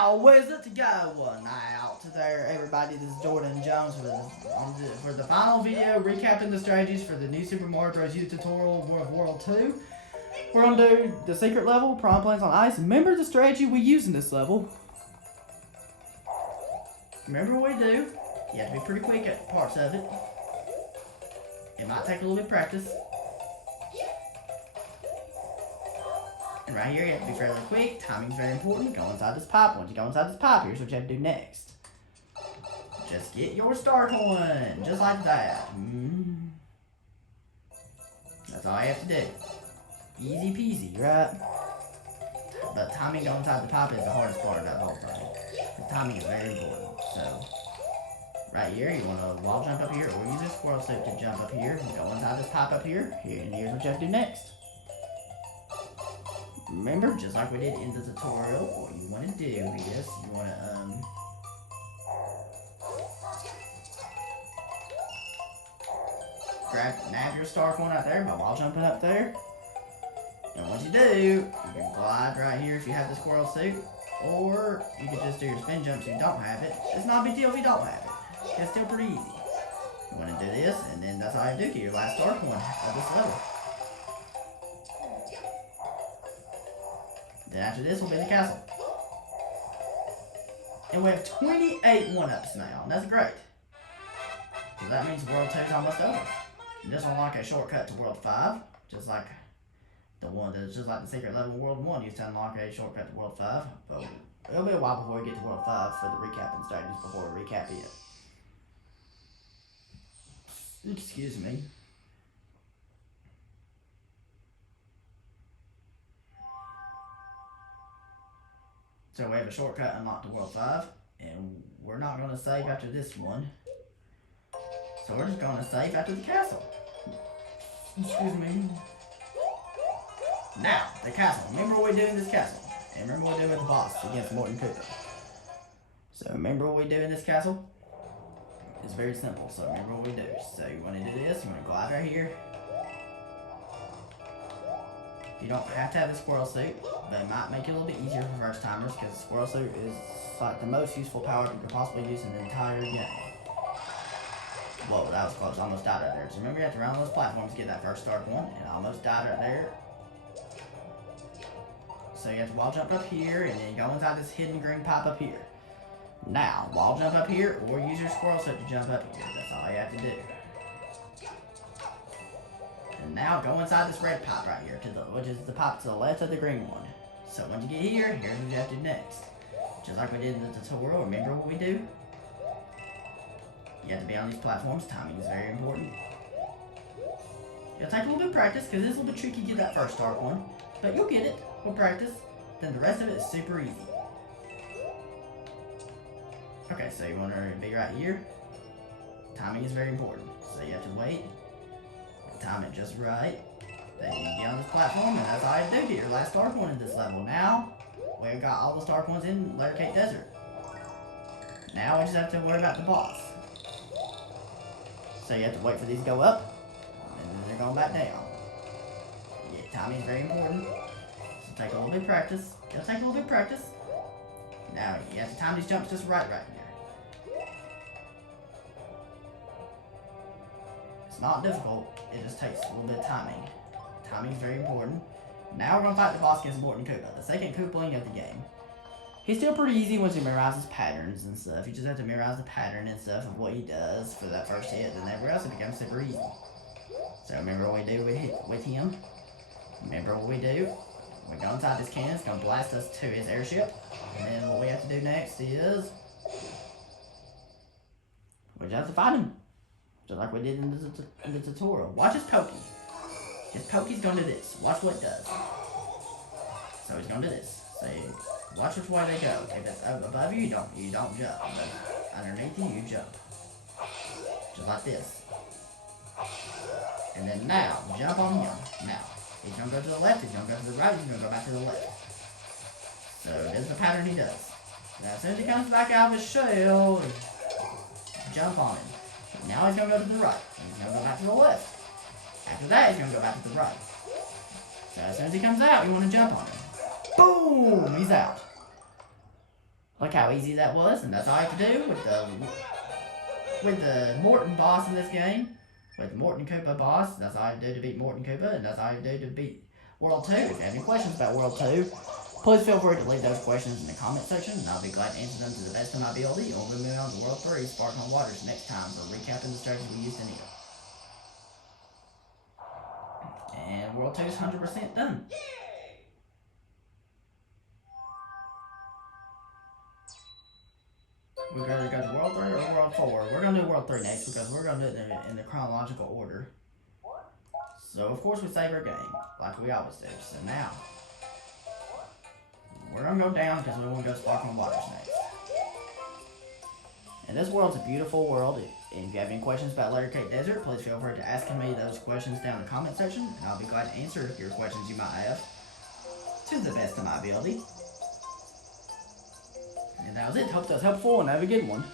Now, where's it to go? Now, to there, everybody, this is Jordan Jones for the final video recapping the strategies for the new Super Mario Bros. U tutorial of World 2. We're going to do the secret level, Piranha Plants on Ice. Remember the strategy we use in this level. Remember what we do. You have to be pretty quick at parts of it. It might take a little bit of practice. And right here, you have to be fairly quick. Timing's very important. Go inside this pipe. Once you go inside this pipe, here's what you have to do next. Just get your star coin. Just like that. That's all you have to do. Easy peasy, right? But timing going inside the pipe is the hardest part of that whole thing. The timing is very important. So, right here, you want to wall jump up here, or use a squirrel suit to jump up here. And go inside this pipe up here. And here's what you have to do next. Remember, just like we did in the tutorial, what you want to do is you want to nab your star coin right there by wall jumping up there. And what you do, you can glide right here if you have the squirrel suit, or you can just do your spin jumps if you don't have it. It's not a big deal if you don't have it. It's still pretty easy. You want to do this, and then that's all you do. Get your last star coin of this level. Then after this will be the castle. And we have 28 one-ups now, and that's great. So that means World 2 is almost over. And this will unlock a shortcut to World 5, just like the secret level World 1 used to unlock a shortcut to World 5. But it'll be a while before we get to World 5 for the recapping strategies before we recap it. Excuse me. So we have a shortcut unlocked to World 5, and we're not going to save after this one. So we're just going to save after the castle. Excuse me. Now, the castle. Remember what we do in this castle. And remember what we do with the boss against Morton Koopa. So remember what we do in this castle? It's very simple, so remember what we do. So you want to do this, you want to glide right here. You don't have to have the squirrel suit, but it might make it a little bit easier for first timers because the squirrel suit is like the most useful power you could possibly use in the entire game. Whoa, that was close. I almost died right there. So remember you have to run on those platforms to get that first start one, and I almost died right there. So you have to wall jump up here, and then go inside this hidden green pipe up here. Now, wall jump up here, or use your squirrel suit to jump up here. That's all you have to do. And now go inside this red pipe right here, which is the pipe to the left of the green one. So once you get here, here's what you have to do next. Just like we did in the tutorial, remember what we do? You have to be on these platforms. Timing is very important. It'll take a little bit of practice because it's a little bit tricky to get that first start one. But you'll get it with practice. Then the rest of it is super easy. Okay, so you want to be right here. Timing is very important. So you have to wait. Time it just right. Then you get on this platform, and that's all you do. Get your last star coin in this level. Now, we've got all the star coins in Layer Cake Desert. Now we just have to worry about the boss. So you have to wait for these to go up, and then they're going back down. Yeah, timing is very important. So take a little bit of practice. It'll take a little bit of practice. Now you have to time these jumps just right here. It's not difficult, it just takes a little bit of timing. Timing is very important. Now we're going to fight the boss against Morton Koopa, the second Koopaling of the game. He's still pretty easy once you memorize his patterns and stuff. You just have to memorize the pattern and stuff of what he does for that first hit, and everywhere else it becomes super easy. So remember what we do with him. Remember what we do. We go inside this cannon, it's going to blast us to his airship. And then what we have to do next is we just have to fight him. Just like we did in the tutorial. Watch his Pokey. His Pokey's going to do this. Watch what it does. So he's going to do this. So watch which way they go. If it's above you, you don't jump. But underneath you, you jump. Just like this. And then now, jump on him. Now, he's going to go to the left, he's going to go to the right, he's going to go back to the left. So this is the pattern he does. Now as soon as he comes back out of his shell, jump on him. Now he's going to go to the right. He's going to go back to the left. After that, he's going to go back to the right. So as soon as he comes out, you want to jump on him. Boom! He's out. Look how easy that was, and that's all I have to do with the Morton boss in this game. With the Morton Koopa boss, that's all I have to do to beat Morton Koopa, and that's all I have to do to beat World 2. If you have any questions about World 2, please feel free to leave those questions in the comment section, and I'll be glad to answer them to the best of my ability. And we'll be moving on to World 3, Sparkling Waters, next time for recapping the strategy we used in it. And World 2 is 100% done. We're going to go to World 3 or World 4. We're going to do World 3 next because we're going to do it in the chronological order. So, of course, we save our game, like we always do. So now, we're going to go down because we want to go Sparkling Waters next. And this world's a beautiful world. And if you have any questions about Layer Cake Desert, please feel free to ask me those questions down in the comment section. And I'll be glad to answer your questions you might have to the best of my ability. And that was it. Hope that was helpful and have a good one.